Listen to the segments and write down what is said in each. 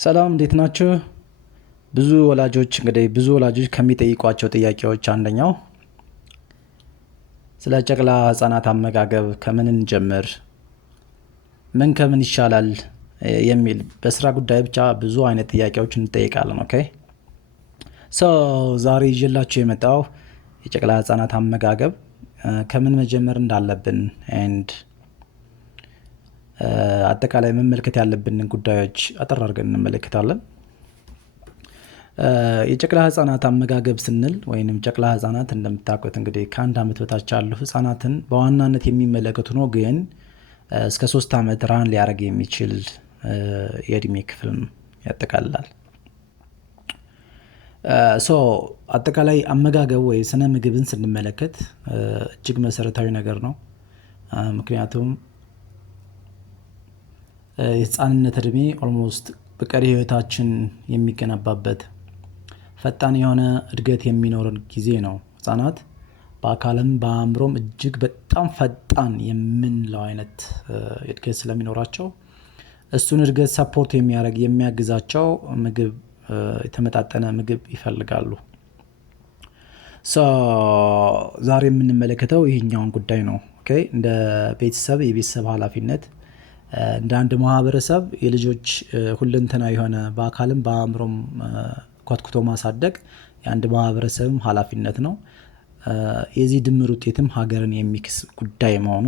ሰላም እንዴት ናችሁ? ብዙ ወላጆች ከሚጠይቋቸው ጥያቄዎች አንደኛው ስለ ጨቅላ ህጻናት አመጋገብ ከምን እንጀምር፣ ምን ከምን ይሻላል የሚል በስራ ጉዳይ ብቻ ብዙ አይነት ጥያቄዎች እንጠይቃለን። ኦኬ ሶ ዛሬ ይዤላችሁ የመጣው የጨቅላ ህጻናት አመጋገብ ከምን መጀመር እንዳለብን and አጠቃላይ መመልከት ያለብንን ጉዳዮች አጠር አድርገን እንመለከታለን። የጨቅላ ህጻናት አመጋገብ ስንል ወይንም ጨቅላ ህጻናት እንደምታውቁት እንግዲህ ከአንድ ዓመት በታች ያሉ ህጻናትን በዋናነት የሚመለከቱ ነው፣ ግን እስከ 3 ዓመት ራን ሊያደርግ የሚችል የእድሜ ክፍል ያጠቃልላል። ሶ አጠቃላይ አመጋገብ ወይ ስነ ምግብን ስንመለከት እጅግ መሰረታዊ ነገር ነው። ምክንያቱም የህፃንነት እድሜ ኦልሞስት በቀሪ ህይወታችን የሚገነባበት ፈጣን የሆነ እድገት የሚኖረን ጊዜ ነው። ህፃናት በአካልም በአእምሮም እጅግ በጣም ፈጣን የምንለው አይነት እድገት ስለሚኖራቸው እሱን እድገት ሰፖርት የሚያግዛቸው ምግብ የተመጣጠነ ምግብ ይፈልጋሉ። ዛሬ የምንመለከተው ይሄኛውን ጉዳይ ነው። ኦኬ እንደ የቤተሰብ ኃላፊነት እንደ አንድ ማህበረሰብ የልጆች ሁለንተና የሆነ በአካልም በአእምሮም ኮትኩቶ ማሳደግ የአንድ ማህበረሰብም ኃላፊነት ነው። የዚህ ድምር ውጤትም ሀገርን የሚክስ ጉዳይ መሆኑ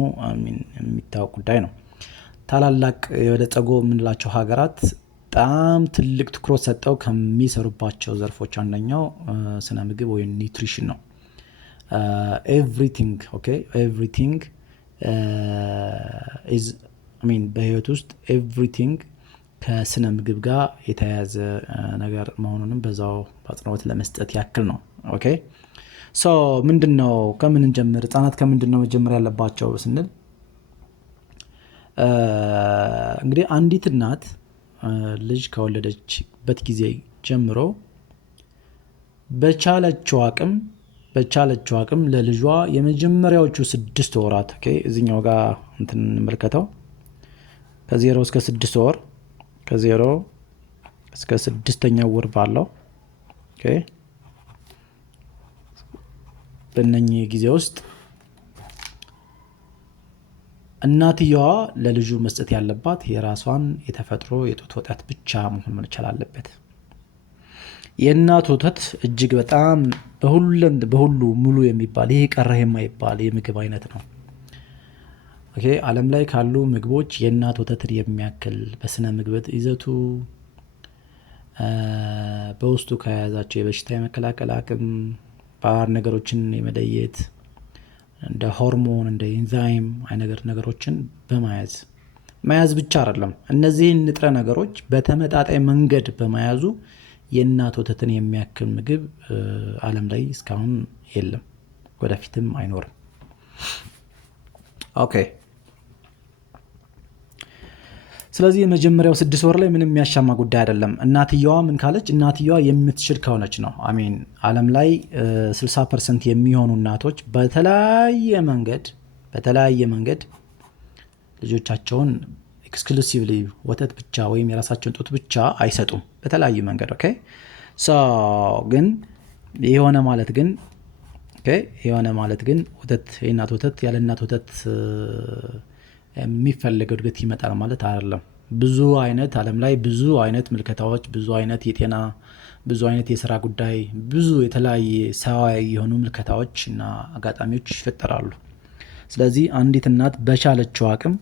የሚታወቅ ጉዳይ ነው። ታላላቅ የበለጸጉ የምንላቸው ሀገራት በጣም ትልቅ ትኩረት ሰጠው ከሚሰሩባቸው ዘርፎች አንደኛው ስነ ምግብ ወይም ኒውትሪሽን ነው። ኤቭሪቲንግ በህይወት ውስጥ ኤቭሪቲንግ ከስነ ምግብ ጋር የተያያዘ ነገር መሆኑንም በዛው በአጽንኦት ለመስጠት ያክል ነው። ኦኬ ሶ ምንድነው ከምን እንጀምር፣ ህጻናት ከምንድነው መጀመር ያለባቸው ስንል እንግዲህ አንዲት እናት ልጅ ከወለደችበት ጊዜ ጀምሮ በቻለችው አቅም ለልጇ የመጀመሪያዎቹ 6 ወራት እዚህኛው ጋር እንመልከተው ከ0 እስከ 6 ወር ከ0 እስከ 6ኛው ወር ባለው በእነኚህ ጊዜ ውስጥ እናትየዋ ለልጁ መስጠት ያለባት የራሷን የተፈጥሮ የጡት ወተት ብቻ መሆን መቻል አለበት። የእናት ወተት እጅግ በጣም በሁሉ ሙሉ የሚባል ይሄ ቀረህ የማይባል የምግብ አይነት ነው። ዓለም ላይ ካሉ ምግቦች የእናት ወተትን የሚያክል በስነ ምግብ ይዘቱ በውስጡ ከያዛቸው የበሽታ የመከላከል አቅም፣ ባዕድ ነገሮችን የመለየት እንደ ሆርሞን እንደ ኢንዛይም አይነት ነገሮችን መያዝ ብቻ አይደለም፣ እነዚህን ንጥረ ነገሮች በተመጣጣኝ መንገድ በመያዙ የእናት ወተትን የሚያክል ምግብ ዓለም ላይ እስካሁን የለም፣ ወደፊትም አይኖርም። ኦኬ ስለዚህ የመጀመሪያው 6 ወር ላይ ምንም የሚያሻማ ጉዳይ አይደለም። እናትየዋ ምን ካለች፣ እናትየዋ የምትችል ከሆነች ነው። ዓለም ላይ 60% የሚሆኑ እናቶች በተለያየ መንገድ ልጆቻቸውን ኤክስክሉሲቭሊ ወተት ብቻ ወይም የራሳቸውን ጡት ብቻ አይሰጡም፣ በተለያየ መንገድ። ግን የሆነ ማለት ግን የእናት ወተት ያለ እናት ወተት የሚፈልገው እድገት ይመጣል ማለት አይደለም። ዓለም ላይ ብዙ አይነት ምልከታዎች፣ ብዙ አይነት የጤና፣ ብዙ አይነት የስራ ጉዳይ፣ ብዙ የተለያየ ሰዋዊ የሆኑ ምልከታዎች እና አጋጣሚዎች ይፈጠራሉ። ስለዚህ አንዲት እናት በቻለችው አቅም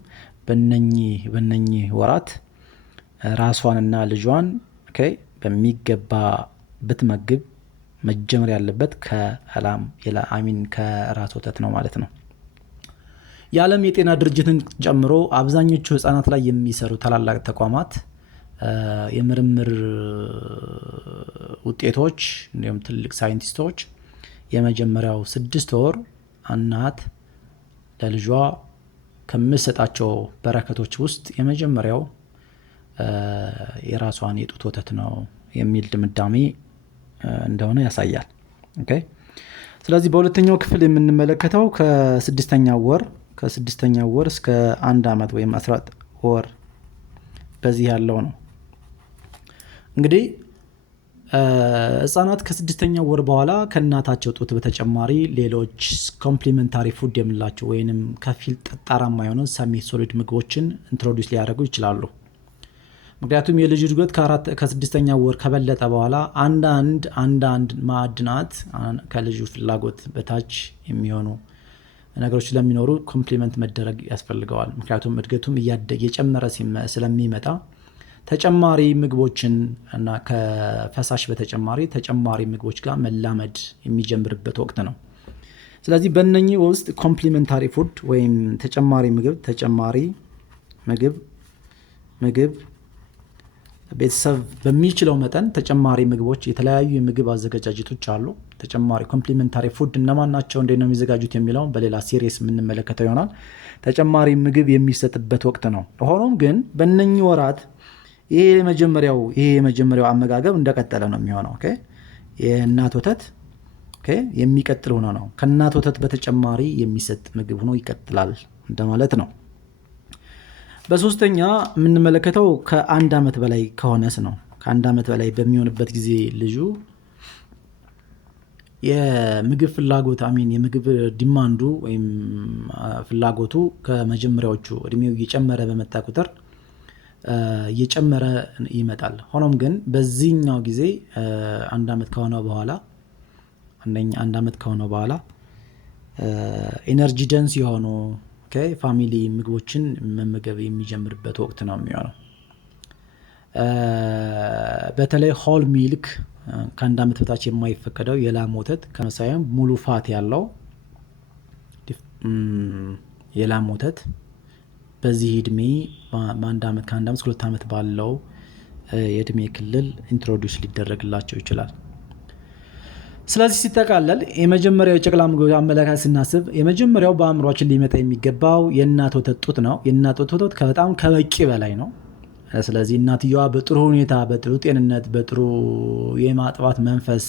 በእነኚህ ወራት ራሷንና ልጇን በሚገባ ብትመግብ መጀመር ያለበት ከራስ ወተት ነው ማለት ነው። የዓለም የጤና ድርጅትን ጨምሮ አብዛኞቹ ህጻናት ላይ የሚሰሩ ታላላቅ ተቋማት የምርምር ውጤቶች እንዲሁም ትልቅ ሳይንቲስቶች የመጀመሪያው 6 ወር እናት ለልጇ ከምትሰጣቸው በረከቶች ውስጥ የመጀመሪያው የራሷን የጡት ወተት ነው የሚል ድምዳሜ እንደሆነ ያሳያል። ስለዚህ በሁለተኛው ክፍል የምንመለከተው ከስድስተኛው ወር እስከ 1 ዓመት ወይም 14 ወር በዚህ ያለው ነው። እንግዲህ ህጻናት ከ6ኛው ወር በኋላ ከእናታቸው ጡት በተጨማሪ ሌሎች ኮምፕሊመንታሪ ፉድ የምንላቸው ወይንም ከፊል ጠጣራማ የሆነ ሰሚ ሶሊድ ምግቦችን ኢንትሮዲውስ ሊያደርጉ ይችላሉ። ምክንያቱም የልጅ እድገት ከ6ኛው ወር ከበለጠ በኋላ አንዳንድ ማዕድናት ከልጁ ፍላጎት በታች የሚሆኑ ነገሮች ስለሚኖሩ ኮምፕሊመንት መደረግ ያስፈልገዋል። ምክንያቱም እድገቱም እየጨመረ ስለሚመጣ ተጨማሪ ምግቦችን እና ከፈሳሽ በተጨማሪ ተጨማሪ ምግቦች ጋር መላመድ የሚጀምርበት ወቅት ነው። ስለዚህ በእነኚህ ውስጥ ኮምፕሊመንታሪ ፉድ ወይም ተጨማሪ ምግብ ቤተሰብ በሚችለው መጠን ተጨማሪ ምግቦች የተለያዩ የምግብ አዘገጃጀቶች አሉ። ተጨማሪ ኮምፕሊመንታሪ ፉድ እነማን ናቸው፣ እንዴት ነው የሚዘጋጁት የሚለውን በሌላ ሲሪየስ የምንመለከተው ይሆናል። ተጨማሪ ምግብ የሚሰጥበት ወቅት ነው። ሆኖም ግን በእነኚህ ወራት ይሄ የመጀመሪያው አመጋገብ እንደቀጠለ ነው የሚሆነው። ኦኬ የእናት ወተት የሚቀጥል ሆኖ ነው ከእናት ወተት በተጨማሪ የሚሰጥ ምግብ ሆኖ ይቀጥላል እንደማለት ነው። በሶስተኛ የምንመለከተው ከ1 ዓመት በላይ ከሆነስ ነው። ከ1 ዓመት በላይ በሚሆንበት ጊዜ ልጁ የምግብ ፍላጎት የምግብ ዲማንዱ ወይም ፍላጎቱ ከመጀመሪያዎቹ እድሜው እየጨመረ በመጣ ቁጥር እየጨመረ ይመጣል። ሆኖም ግን በዚህኛው ጊዜ 1 ዓመት ከሆነ በኋላ ኢነርጂ ደንስ የሆኑ ፋሚሊ ምግቦችን መመገብ የሚጀምርበት ወቅት ነው የሚሆነው። በተለይ ሆል ሚልክ ከ1 ዓመት በታች የማይፈቀደው የላም ወተት ከመሳየም ሙሉ ፋት ያለው የላም ወተት በዚህ እድሜ በ1 ዓመት ከ1 ዓመት 2 ዓመት ባለው የእድሜ ክልል ኢንትሮዲውስ ሊደረግላቸው ይችላል። ስለዚህ ሲጠቃለል የመጀመሪያው የጨቅላ ምግብ አመለካከት ስናስብ የመጀመሪያው በአእምሯችን ሊመጣ የሚገባው የእናት ወተት ጡት ነው። የእናት ወተት በጣም ከበቂ በላይ ነው። ስለዚህ እናትየዋ በጥሩ ሁኔታ፣ በጥሩ ጤንነት፣ በጥሩ የማጥባት መንፈስ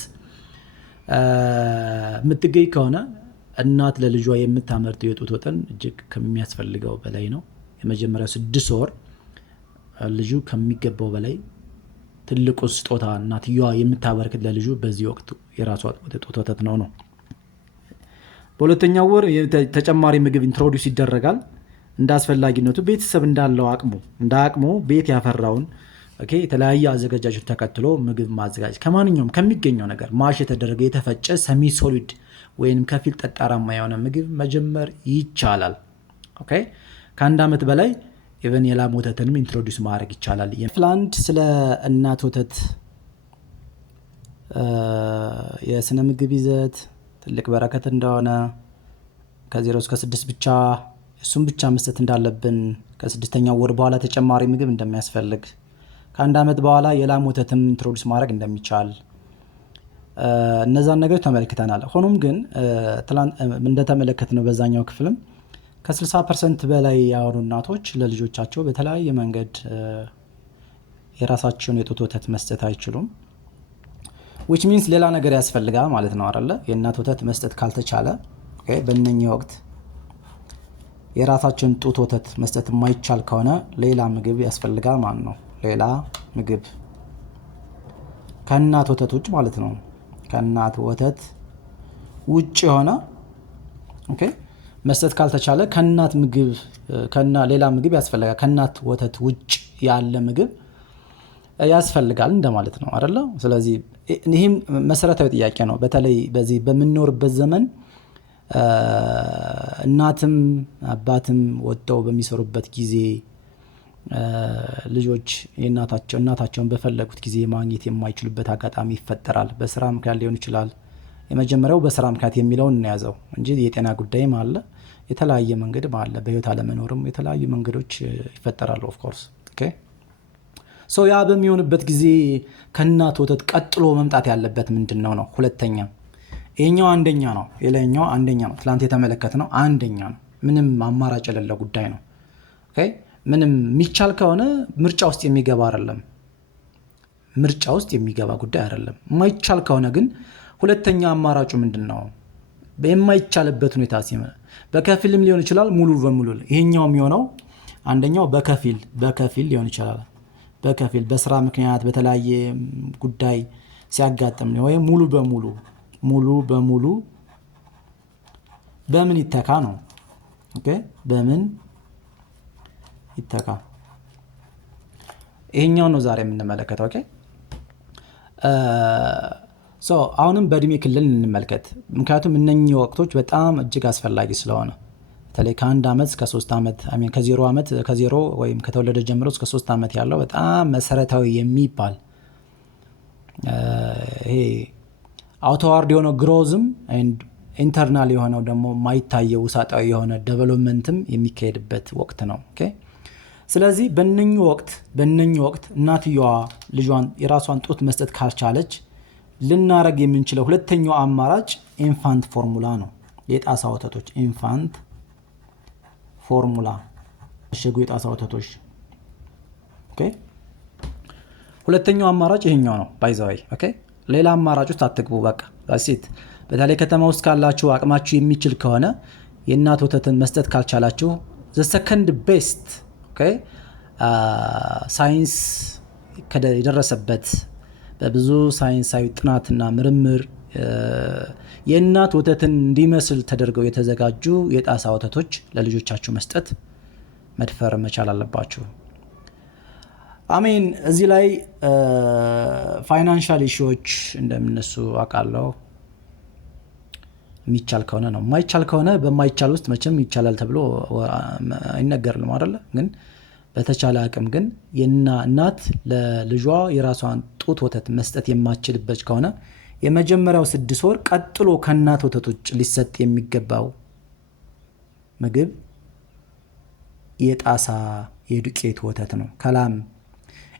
የምትገኝ ከሆነ እናት ለልጇ የምታመርተው የጡት ወተት እጅግ ከሚያስፈልገው በላይ ነው። የመጀመሪያው 6 ወር ልጁ ከሚገባው በላይ ትልቁ ስጦታ እናትየዋ የምታበረክት ለልጁ በዚህ ወቅት የራሷ ጡት ወተት ነው። በሁለተኛው ወር ተጨማሪ ምግብ ኢንትሮዲውስ ይደረጋል። እንደ አስፈላጊነቱ ቤተሰብ እንዳለው አቅሙ ቤት ያፈራውን የተለያየ አዘገጃጀት ተከትሎ ምግብ ማዘጋጀት ከማንኛውም ከሚገኘው ነገር ማሽ የተደረገ የተፈጨ ሰሚ ሶሊድ ወይም ከፊል ጠጣራማ የሆነ ምግብ መጀመር ይቻላል። ከ1 ዓመት በላይ ኢቨን የላም ወተትንም ኢንትሮዲውስ ማድረግ ይቻላል። ፍላንድ ስለ እናት ወተት የስነ ምግብ ይዘት ትልቅ በረከት እንደሆነ ከ0 እስከ 6 ብቻ እሱም ብቻ መስጠት እንዳለብን፣ ከ6ኛው ወር በኋላ ተጨማሪ ምግብ እንደሚያስፈልግ፣ ከ1 ዓመት በኋላ የላም ወተትም ኢንትሮዲውስ ማድረግ እንደሚቻል እነዛን ነገሮች ተመልክተናል። ሆኖም ግን እንደተመለከትነው በዛኛው ክፍልም ከ60% በላይ ያሉ እናቶች ለልጆቻቸው በተለያየ መንገድ የራሳቸውን የጡት ወተት መስጠት አይችሉም። which means ሌላ ነገር ያስፈልጋል ማለት ነው አይደለ? የእናት ወተት መስጠት ካልተቻለ በእነኚህ ወቅት የራሳቸውን ጡት ወተት መስጠት የማይቻል ከሆነ ሌላ ምግብ ያስፈልጋል ማለት ነው። ሌላ ምግብ ከእናት ወተት ውጭ ማለት ነው። ከእናት ወተት ውጭ የሆነ መስጠት ካልተቻለ ከእናት ምግብ ሌላ ምግብ ያስፈልጋል። ከእናት ወተት ውጭ ያለ ምግብ ያስፈልጋል እንደማለት ነው አይደለ? ስለዚህ ይህም መሰረታዊ ጥያቄ ነው። በተለይ በዚህ በምንኖርበት ዘመን እናትም አባትም ወጥተው በሚሰሩበት ጊዜ ልጆች እናታቸውን በፈለጉት ጊዜ ማግኘት የማይችሉበት አጋጣሚ ይፈጠራል። በስራ ምክንያት ሊሆን ይችላል። የመጀመሪያው በስራ ምክንያት የሚለውን እንያዘው እንጂ የጤና ጉዳይም አለ፣ የተለያየ መንገድ አለ። በህይወት አለመኖርም የተለያዩ መንገዶች ይፈጠራሉ። ኦፍ ኮርስ ያ በሚሆንበት ጊዜ ከእናት ወተት ቀጥሎ መምጣት ያለበት ምንድነው ነው? ሁለተኛ ይሄኛው አንደኛ ነው፣ የላይኛው አንደኛ ነው። ትላንት የተመለከትነው አንደኛ ነው። ምንም አማራጭ የሌለው ጉዳይ ነው። ምንም የሚቻል ከሆነ ምርጫ ውስጥ የሚገባ ጉዳይ አይደለም። የማይቻል ከሆነ ግን ሁለተኛ አማራጩ ምንድነው? የማይቻልበት ሁኔታ ሲሆን በከፊልም ሊሆን ይችላል፣ ሙሉ በሙሉ። ይሄኛው የሚሆነው አንደኛው በከፊል ሊሆን ይችላል። በከፊል በስራ ምክንያት በተለያየ ጉዳይ ሲያጋጥም ወይም ሙሉ በሙሉ በምን ይተካ ነው። ኦኬ በምን ይተካ? ይሄኛው ነው ዛሬ የምንመለከተው። ኦኬ አሁንም በእድሜ ክልል እንመልከት። ምክንያቱም እነኚህ ወቅቶች በጣም እጅግ አስፈላጊ ስለሆነ በተለይ ከ1 ዓመት እስከ 3 ዓመት ከዜሮ ወይም ከተወለደ ጀምሮ እስከ 3 ዓመት ያለው በጣም መሰረታዊ የሚባል ይሄ አውቶዋርድ የሆነው ግሮዝም ኢንተርናል የሆነው ደግሞ ማይታየው ውሳጣዊ የሆነ ዴቨሎፕመንትም የሚካሄድበት ወቅት ነው። ኦኬ ስለዚህ በእነኚህ ወቅት እናትየዋ ልጇን የራሷን ጡት መስጠት ካልቻለች ልናረግ የምንችለው ሁለተኛው አማራጭ ኢንፋንት ፎርሙላ ነው። የጣሳ ወተቶች ኢንፋንት ፎርሙላ እሸጉ የጣሳ ወተቶች። ኦኬ ሁለተኛው አማራጭ ይሄኛው ነው ባይ ዘ ወይ። ኦኬ ሌላ አማራጭ ውስጥ አትግቡ። በቃ ዳሴት በተለይ ከተማ ውስጥ ካላችሁ አቅማችሁ የሚችል ከሆነ የእናት ወተትን መስጠት ካልቻላችሁ the second best ኦኬ ሳይንስ የደረሰበት በብዙ ሳይንሳዊ ጥናትና ምርምር የእናት ወተትን እንዲመስል ተደርገው የተዘጋጁ የጣሳ ወተቶች ለልጆቻችሁ መስጠት መድፈር መቻል አለባችሁ። አሜን። እዚህ ላይ ፋይናንሻል ኢሹዎች እንደምነሱ አውቃለሁ። የሚቻል ከሆነ ነው። የማይቻል ከሆነ በማይቻል ውስጥ መቼም ይቻላል ተብሎ አይነገርም አይደለ? ግን በተቻለ አቅም ግን እናት ለልጇ የራሷን ጡት ወተት መስጠት የማትችልበት ከሆነ የመጀመሪያው 6 ወር ቀጥሎ ከእናት ወተት ውጭ ሊሰጥ የሚገባው ምግብ የጣሳ የዱቄት ወተት ነው ከላም።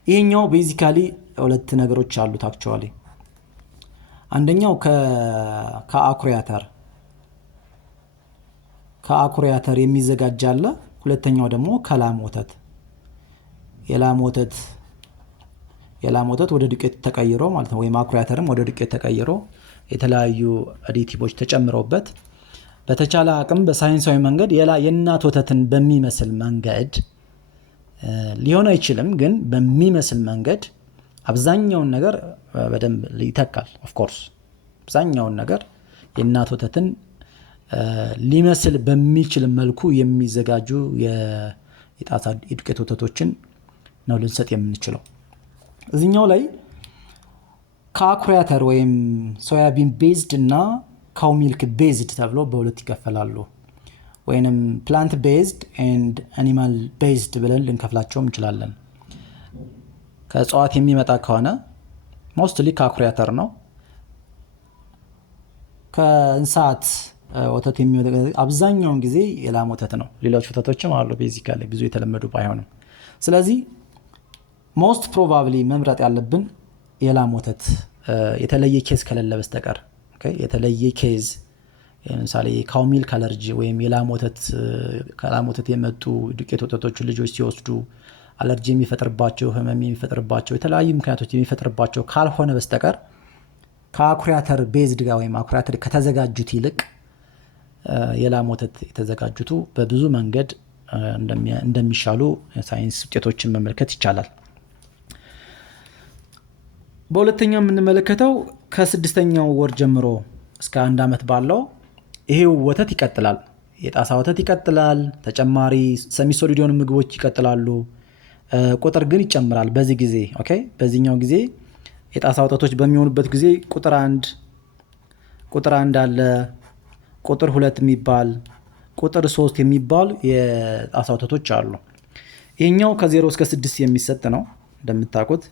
ይሄኛው ቤዚካሊ 2 ነገሮች አሉት አክቹአሊ። አንደኛው ከአኩሪ አተር የሚዘጋጅ አለ። ሁለተኛው ደግሞ ከላም ወተት። የላም ወተት ወደ ዱቄት ተቀይሮ ማለት ነው፣ ወይም አኩሪ አተርም ወደ ዱቄት ተቀይሮ የተለያዩ አዲቲቮች ተጨምረውበት በተቻለ አቅም በሳይንሳዊ መንገድ የእናት ወተትን በሚመስል መንገድ ሊሆን አይችልም፣ ግን በሚመስል መንገድ አብዛኛውን ነገር በደንብ ይተካል። ኦፍ ኮርስ አብዛኛውን ነገር የእናት ወተትን ሊመስል በሚችል መልኩ የሚዘጋጁ የጣሳ የዱቄት ወተቶችን ነው ልንሰጥ የምንችለው። እዚህኛው ላይ ከአኩሪ አተር ወይም ሶያቢን ቤዝድ እና ካው ሚልክ ቤዝድ ተብሎ በሁለት ይከፈላሉ። ወይንም ፕላንት ቤዝድ ኤንድ አኒማል ቤዝድ ብለን ልንከፍላቸውም እንችላለን። ከእጽዋት የሚመጣ ከሆነ ሞስትሊ ከአኩሪ አተር ነው። ከእንስሳት ወተት የሚመጣ አብዛኛውን ጊዜ የላም ወተት ነው። ሌሎች ወተቶችም አሉ ቤዚካሊ ብዙ የተለመዱ ባይሆንም። ስለዚህ ሞስት ፕሮባብሊ መምረጥ ያለብን የላም ወተት የተለየ ኬዝ ከሌለ በስተቀር። የተለየ ኬዝ ለምሳሌ ካው ሚልክ አለርጂ ወይም ከላም ወተት የመጡ ዱቄት ወተቶች ልጆች ሲወስዱ አለርጂ የሚፈጥርባቸው፣ ህመም የሚፈጥርባቸው፣ የተለያዩ ምክንያቶች የሚፈጥርባቸው ካልሆነ በስተቀር ከአኩሪ አተር ቤዝድ ጋር ወይም አኩሪ አተር ከተዘጋጁት ይልቅ የላም ወተት የተዘጋጁቱ በብዙ መንገድ እንደሚሻሉ ሳይንስ ውጤቶችን መመልከት ይቻላል። በሁለተኛ የምንመለከተው ከ6ኛው ወር ጀምሮ እስከ 1 ዓመት ባለው ይሄው ወተት ይቀጥላል። የጣሳ ወተት ይቀጥላል። ተጨማሪ ሰሚሶሊድ የሆኑ ምግቦች ይቀጥላሉ። ቁጥር ግን ይጨምራል በዚህ ጊዜ። ኦኬ በዚህኛው ጊዜ የጣሳ ወተቶች በሚሆኑበት ጊዜ ቁጥር 1 አለ፣ ቁጥር 2 የሚባል፣ ቁጥር 3 የሚባል የጣሳ ወተቶች አሉ። ይሄኛው ከ0 እስከ 6 የሚሰጥ ነው እንደምታውቁት።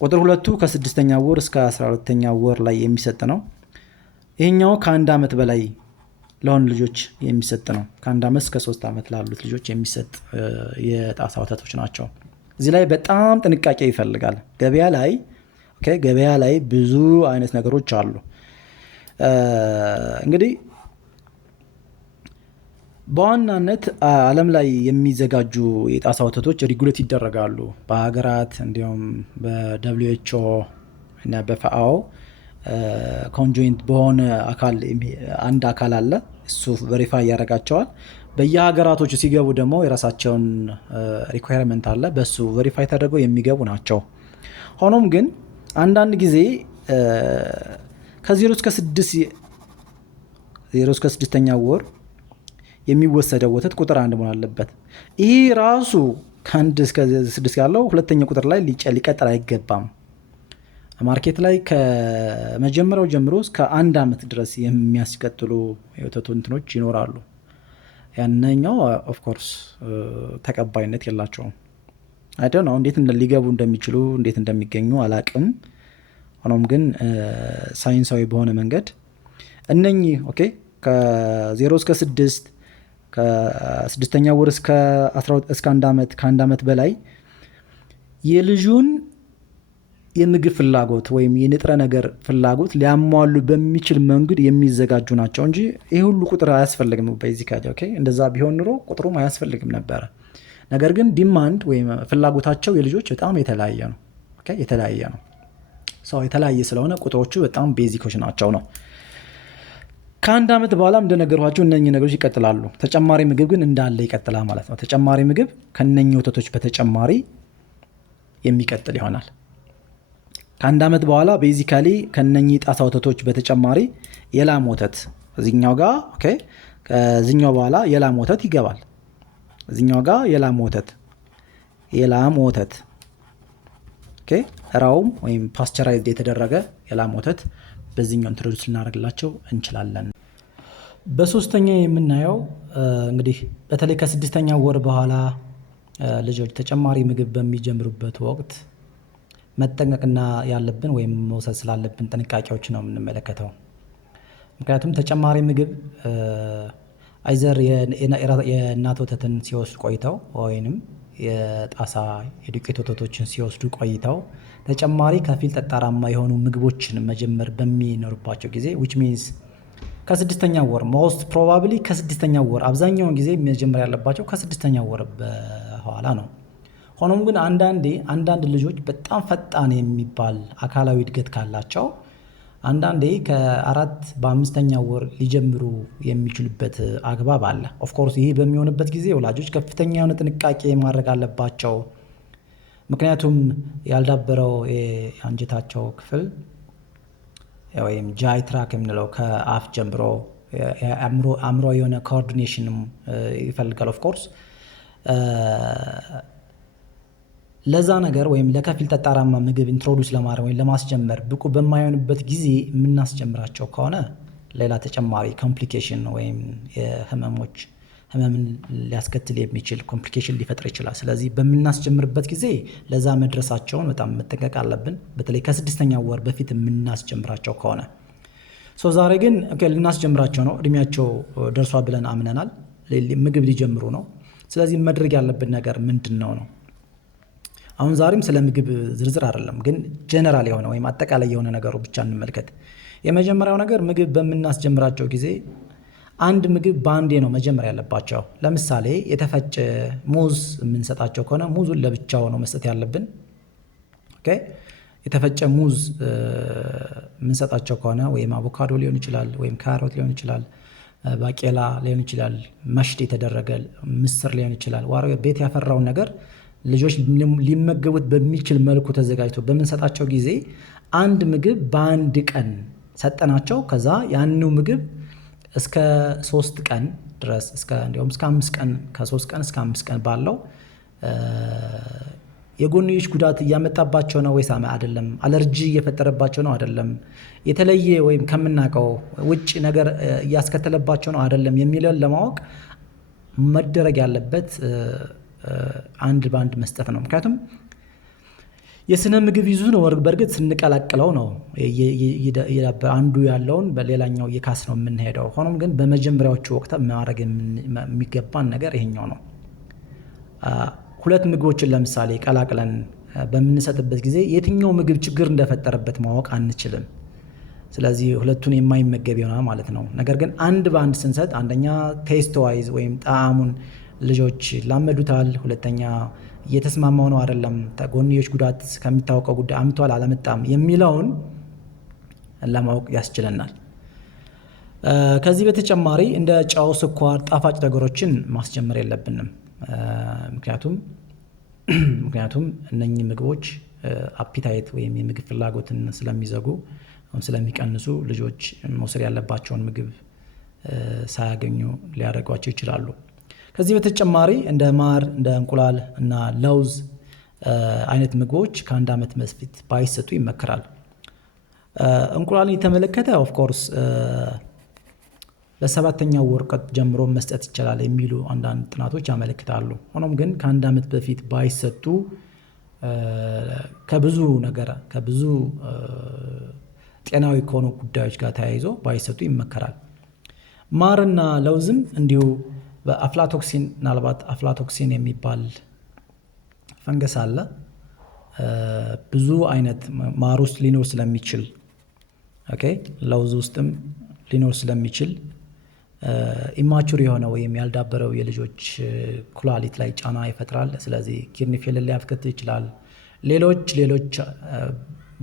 ቁጥር 2 ከ6ኛ ወር እስከ 12ኛ ወር ላይ የሚሰጥ ነው። ይሄኛው ከ1 ዓመት በላይ ለሆኑ ልጆች የሚሰጥ ነው። ከ1 ዓመት እስከ 3 ዓመት ላሉት ልጆች የሚሰጥ የጣሳ ወተቶች ናቸው። እዚህ ላይ በጣም ጥንቃቄ ይፈልጋል። ገበያ ላይ ብዙ አይነት ነገሮች አሉ። እንግዲህ በዋናነት ዓለም ላይ የሚዘጋጁ የጣሳ ወተቶች ሪጉሌት ይደረጋሉ በሀገራት፣ እንዲሁም በWHO እና በFAO ኮንጆይንት በሆነ አንድ አካል አለ። እሱ ቬሪፋይ ያደርጋቸዋል። በየሀገራቶቹ ሲገቡ ደግሞ የራሳቸውን ሪኳየርመንት አለ፣ በሱ ቬሪፋይ ተደርገው የሚገቡ ናቸው። ሆኖም ግን አንዳንድ ጊዜ ከ0 እስከ 6ኛ ወር የሚወሰደው ወተት ቁጥር 1 መሆን አለበት። ይህ ራሱ ከ1 እስከ 6 ያለው ሁለተኛ ቁጥር ላይ ሊቀጥል አይገባም። ማርኬት ላይ ከመጀመሪያው ጀምሮ እስከ 1 ዓመት ድረስ የሚያስቀጥሉ የወተት እንትኖች ይኖራሉ። ያነኛው ኦፍ ኮርስ ተቀባይነት የላቸውም። አይደል ነው እንዴት ሊገቡ እንደሚችሉ እንዴት እንደሚገኙ አላቅም። ሆኖም ግን ሳይንሳዊ በሆነ መንገድ እነኚህ ኦኬ ከ0 እስከ 6 ከ6ኛ ወር እስከ 1 ዓመት ከ1 ዓመት በላይ የልጁን የምግብ ፍላጎት ወይም የንጥረ ነገር ፍላጎት ሊያሟሉ በሚችል መንገድ የሚዘጋጁ ናቸው እንጂ ይህ ሁሉ ቁጥር አያስፈልግም። ቤዚካሊ ኦኬ እንደዛ ቢሆን ኑሮ ቁጥሩም አያስፈልግም ነበረ። ነገር ግን ዲማንድ ወይም ፍላጎታቸው የልጆች በጣም የተለያየ ነው። ኦኬ የተለያየ ነው። የተለያየ ስለሆነ ቁጥሮቹ በጣም ቤዚኮች ናቸው ነው። ከ1 ዓመት በኋላም እንደነገርኋቸው እነኚህ ነገሮች ይቀጥላሉ። ተጨማሪ ምግብ ግን እንዳለ ይቀጥላል ማለት ነው። ተጨማሪ ምግብ ከነኚህ ወተቶች በተጨማሪ የሚቀጥል ይሆናል። ከ1 ዓመት በኋላ ቤዚካሊ ከነኚህ ጣሳ ወተቶች በተጨማሪ የላም ወተት እዚህኛው ጋር ኦኬ ከዚህኛው በኋላ የላም ወተት ይገባል። እዚህኛው ጋር የላም ወተት ኦኬ ራውም ወይም ፓስቸራይዝድ የተደረገ የላም ወተት በዚህኛው ኢንትሮዱስ ልናደርግላቸው እንችላለን። በሶስተኛ የምናየው እንግዲህ በተለይ ከ6ኛ ወር በኋላ ልጆች ተጨማሪ ምግብ በሚጀምሩበት ወቅት መጠንቀቅና ያለብን ወይም መውሰድ ስላለብን ጥንቃቄዎች ነው የምንመለከተው። ምክንያቱም ተጨማሪ ምግብ አይዘር የእናት ወተትን ሲወስዱ ቆይተው ወይንም የጣሳ የዱቄት ወተቶችን ሲወስዱ ቆይተው ተጨማሪ ከፊል ጠጣራማ የሆኑ ምግቦችን መጀመር በሚኖርባቸው ጊዜ which means ከ6ኛ ወር most probably ከ6ኛ ወር አብዛኛውን ጊዜ መጀመር ያለባቸው ከ6ኛ ወር በኋላ ነው። ሆኖም ግን አንዳንድ ልጆች በጣም ፈጣን የሚባል አካላዊ እድገት ካላቸው አንዳንዴ ከ4 በ5ኛ ወር ሊጀምሩ የሚችሉበት አግባብ አለ። ኦፍ ኮርስ ይሄ በሚሆንበት ጊዜ ወላጆች ከፍተኛ የሆነ ጥንቃቄ ማድረግ አለባቸው። ምክንያቱም ያልዳበረው የአንጀታቸው ክፍል ወይም ጃይ ትራክ የምንለው ከአፍ ጀምሮ አእምሮ የሆነ ኮኦርዲኔሽንም ይፈልጋል። ኦፍ ኮርስ ለዛ ነገር ወይም ለከፊል ጠጣራማ ምግብ ኢንትሮዱስ ለማድረግ ወይም ለማስጀመር ብቁ በማይሆንበት ጊዜ የምናስጀምራቸው ከሆነ ሌላ ተጨማሪ ኮምፕሊኬሽን ወይም ህመምን ሊያስከትል የሚችል ኮምፕሊኬሽን ሊፈጥር ይችላል። ስለዚህ በምናስጀምርበት ጊዜ ለዛ መድረሳቸውን በጣም መጠንቀቅ አለብን፣ በተለይ ከ6ኛ ወር በፊት የምናስጀምራቸው ከሆነ። ዛሬ ግን ልናስጀምራቸው ነው፣ እድሜያቸው ደርሷል ብለን አምነናል፣ ምግብ ሊጀምሩ ነው። ስለዚህ መድረግ ያለብን ነገር ምንድን ነው? አሁን ዛሬም ስለ ምግብ ዝርዝር አይደለም፣ ግን ጀነራል የሆነ ወይም አጠቃላይ የሆነ ነገሩ ብቻ እንመልከት። የመጀመሪያው ነገር ምግብ በምናስጀምራቸው ጊዜ አንድ ምግብ በአንዴ ነው መጀመር ያለባቸው። ለምሳሌ የተፈጨ ሙዝ የምንሰጣቸው ከሆነ ሙዙን ለብቻው ነው መስጠት ያለብን። ኦኬ የተፈጨ ሙዝ የምንሰጣቸው ከሆነ ወይም አቮካዶ ሊሆን ይችላል፣ ወይም ካሮት ሊሆን ይችላል፣ ባቄላ ሊሆን ይችላል፣ መሽት የተደረገ ምስር ሊሆን ይችላል። ቤት ያፈራውን ነገር ልጆች ሊመገቡት በሚችል መልኩ ተዘጋጅቶ በምንሰጣቸው ጊዜ አንድ ምግብ በአንድ ቀን ሰጠናቸው። ከዛ ያንኑ ምግብ እስከ 3 ቀን ድረስ እንዲሁም እስከ 5 ቀን ከ3 ቀን እስከ 5 ቀን ባለው የጎንዮሽ ጉዳት እያመጣባቸው ነው ወይስ አይደለም? አለርጂ እየፈጠረባቸው ነው አይደለም? የተለየ ወይም ከምናውቀው ውጭ ነገር እያስከተለባቸው ነው አይደለም የሚለውን ለማወቅ መደረግ ያለበት አንድ ባንድ መስጠት ነው። ምክንያቱም የስነ ምግብ ይዙ ነው በእርግጥ ስንቀላቅለው ነው አንዱ ያለውን በሌላኛው እየካስ ነው የምንሄደው። ሆኖም ግን በመጀመሪያዎቹ ወቅት ማድረግ የሚገባን ነገር ይሄኛው ነው። 2 ምግቦችን ለምሳሌ ቀላቅለን በምንሰጥበት ጊዜ የትኛው ምግብ ችግር እንደፈጠረበት ማወቅ አንችልም። ስለዚህ ሁለቱን የማይመገብ ይሆናል ማለት ነው። ነገር ግን አንድ ባንድ ስንሰጥ አንደኛ ቴስት ዋይዝ ወይም ጣዕሙን ልጆች ላመዱታል፣ ሁለተኛ እየተስማማው ነው አይደለም፣ ጎንዮሽ ጉዳት ከሚታወቀው ጉዳይ አምቷል አላመጣም የሚለውን ለማወቅ ያስችለናል። ከዚህ በተጨማሪ እንደ ጨው፣ ስኳር፣ ጣፋጭ ነገሮችን ማስጀመር የለብንም። ምክንያቱም እነኚህ ምግቦች አፒታይት ወይም የምግብ ፍላጎትን ስለሚዘጉ ስለሚቀንሱ ልጆች መውሰድ ያለባቸውን ምግብ ሳያገኙ ሊያደርጓቸው ይችላሉ። ከዚህ በተጨማሪ እንደ ማር፣ እንደ እንቁላል እና ለውዝ አይነት ምግቦች ከ1 ዓመት በፊት ባይሰጡ ይመከራል። እንቁላልን የተመለከተ ኦፍኮርስ በ7ኛው ወር ጀምሮ መስጠት ይቻላል የሚሉ አንዳንድ ጥናቶች ያመለክታሉ። ሆኖም ግን ከ1 ዓመት በፊት ባይሰጡ ከብዙ ጤናዊ ከሆኑ ጉዳዮች ጋር ተያይዞ ባይሰጡ ይመከራል። ማርና ለውዝም እንዲሁ በአፍላቶክሲን ምናልባት አፍላቶክሲን የሚባል ፈንገስ አለ ብዙ አይነት ማር ውስጥ ሊኖር ስለሚችል ለውዝ ውስጥም ሊኖር ስለሚችል ኢማቹር የሆነ ወይም ያልዳበረው የልጆች ኩላሊት ላይ ጫና ይፈጥራል። ስለዚህ ኪድኒ ፌለር ሊያስከትል ይችላል። ሌሎች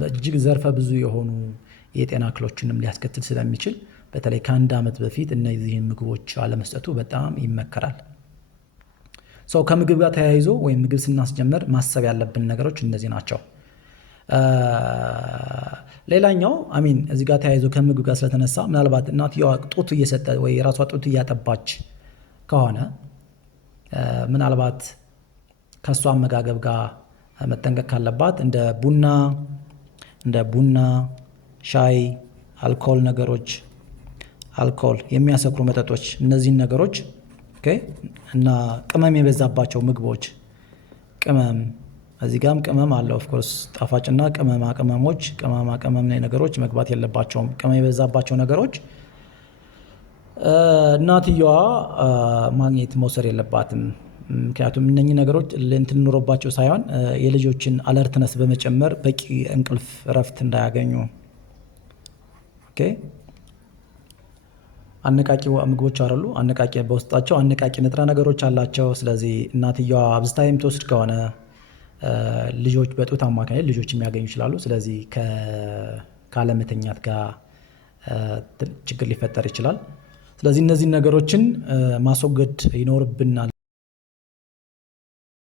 እጅግ ዘርፈ ብዙ የሆኑ የጤና እክሎችንም ሊያስከትል ስለሚችል በተለይ ከ1 ዓመት በፊት እነዚህን ምግቦች አለመስጠቱ በጣም ይመከራል። ከምግብ ጋር ተያይዞ ወይም ምግብ ስናስጀምር ማሰብ ያለብን ነገሮች እነዚህ ናቸው። ሌላኛው እዚህ ጋር ተያይዞ ከምግብ ጋር ስለተነሳ ምናልባት እናትየዋ ጡት እየሰጠ ወይ የራሷ ጡት እያጠባች ከሆነ ምናልባት ከሷ አመጋገብ ጋር መጠንቀቅ ካለባት እንደ ቡና፣ ሻይ፣ አልኮል የሚያሰክሩ መጠጦች እነዚህን ነገሮች እና ቅመም የበዛባቸው ምግቦች እዚህ ጋርም ቅመም አለ ኦፍኮርስ ጣፋጭና ቅመም ነገሮች መግባት የለባቸውም። ቅመም የበዛባቸው ነገሮች እናትየዋ መውሰድ የለባትም። ምክንያቱም እነኚህ ነገሮች እንትን ኖሮባቸው ሳይሆን የልጆችን አለርትነስ በመጨመር በቂ እንቅልፍ እረፍት እንዳያገኙ አነቃቂ ምግቦች አይደሉ። በውስጣቸው አነቃቂ ንጥረ ነገሮች አላቸው። ስለዚህ እናትየዋ አብዝታ የምትወስድ ከሆነ ልጆች በጡት አማካኝነት ልጆች የሚያገኙ ይችላሉ። ስለዚህ ካለመተኛት ጋር ችግር ሊፈጠር ይችላል። ስለዚህ እነዚህን ነገሮችን ማስወገድ ይኖርብናል።